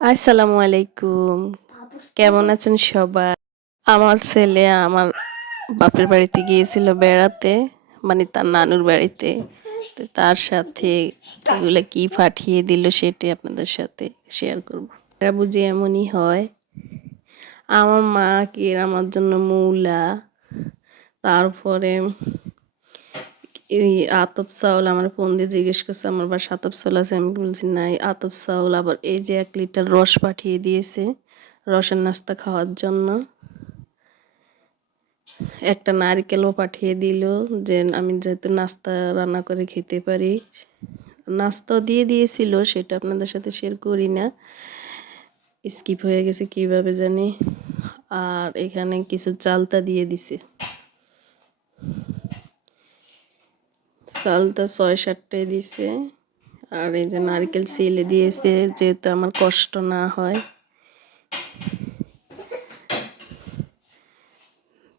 আসসালামু আলাইকুম। কেমন আছেন সবাই? আমার ছেলে আমার বাপের বাড়িতে গিয়েছিল বেড়াতে, মানে তার নানুর বাড়িতে। তো তার সাথে এগুলো কি পাঠিয়ে দিল সেটাই আপনাদের সাথে শেয়ার করব। এরা বুঝি এমনই হয়। আমার মা কি আমার জন্য মূলা, তারপরে এই আতপ চাউল আমার ফোন দিয়ে জিজ্ঞেস করছে, আমার বাসা আতপ চাউল আছে? আমি বলছি, নাই, আতপ চাউল আবার এই যে এক লিটার রস পাঠিয়ে দিয়েছে রসের নাস্তা খাওয়ার জন্য। একটা নারকেলও পাঠিয়ে দিল যে আমি যেহেতু নাস্তা রান্না করে খেতে পারি। নাস্তাও দিয়ে দিয়েছিল, সেটা আপনাদের সাথে শেয়ার করি না। স্কিপ হয়ে গেছে কীভাবে জানি। আর এখানে কিছু চালতা দিয়ে দিছে। চালটা ছয় সাতটায় দিছে। আর এই যে নারকেল সিলে দিয়েছে, যেহেতু আমার কষ্ট না হয়।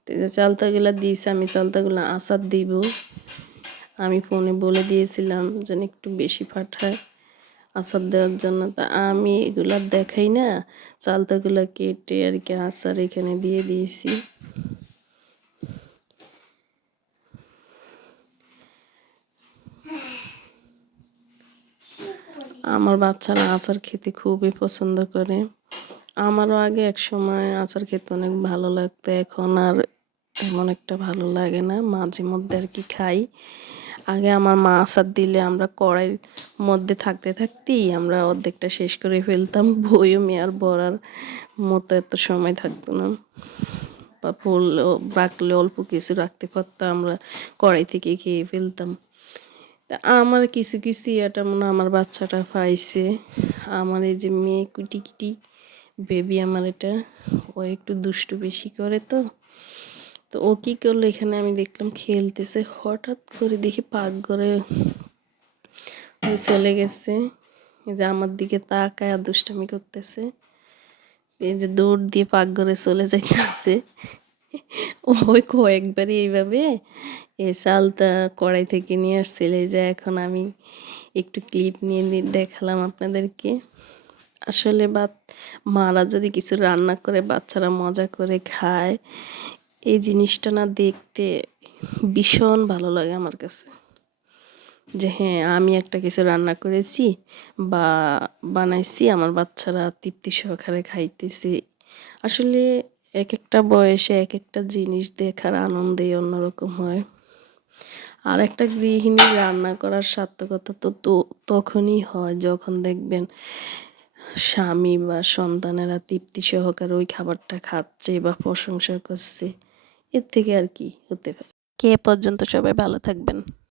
যে চালতাগুলো দিয়েছে আমি চালতাগুলো আচার দিব। আমি ফোনে বলে দিয়েছিলাম যেন একটু বেশি পাঠায় আচার দেওয়ার জন্য। তা আমি এগুলা দেখাই না, চালতাগুলো কেটে আর কি আচার এখানে দিয়ে দিয়েছি। আমার বাচ্চারা আচার খেতে খুবই পছন্দ করে। আমারও আগে এক সময় আচার খেতে অনেক ভালো লাগতো, এখন আর তেমন একটা ভালো লাগে না, মাঝে মধ্যে আর কি খাই। আগে আমার মা আচার দিলে আমরা কড়াইয়ের মধ্যে থাকতে থাকতেই আমরা অর্ধেকটা শেষ করে ফেলতাম, বইও আর বড়ার মতো এত সময় থাকতো না। বা ফুল রাখলে অল্প কিছু রাখতে পারতাম, আমরা কড়াই থেকে খেয়ে ফেলতাম। তা আমার কিছু কিছু এটা মনে আমার বাচ্চাটা পাইছে। আমার এই যে মেয়ে কুটি কিটি বেবি আমার এটা, ও একটু দুষ্টু বেশি করে তো। তো ও কি করল এখানে আমি দেখলাম খেলতেছে, হঠাৎ করে দেখি পাকঘরে ওই চলে গেছে। যে আমার দিকে তাকায় আর দুষ্টামি করতেছে। এই যে দৌড় দিয়ে পাক ঘরে চলে যাইতেছে। ওই কয়েকবারই এইভাবে এই চালটা কড়াই থেকে নিয়ে আসছিল, এই যে এখন আমি একটু ক্লিপ নিয়ে দেখালাম আপনাদেরকে। আসলে বা মারা যদি কিছু রান্না করে, বাচ্চারা মজা করে খায়, এই জিনিসটা না দেখতে ভীষণ ভালো লাগে আমার কাছে। যে হ্যাঁ আমি একটা কিছু রান্না করেছি বা বানাইছি, আমার বাচ্চারা তৃপ্তি সহকারে খাইতেছে। আসলে এক একটা বয়সে এক একটা জিনিস দেখার আনন্দই অন্যরকম হয়। আর একটা গৃহিণী রান্না করার সার্থকতা তো তখনই হয় যখন দেখবেন স্বামী বা সন্তানেরা তৃপ্তি সহকারে ওই খাবারটা খাচ্ছে বা প্রশংসা করছে। এর থেকে আর কি হতে পারে। কে পর্যন্ত সবাই ভালো থাকবেন।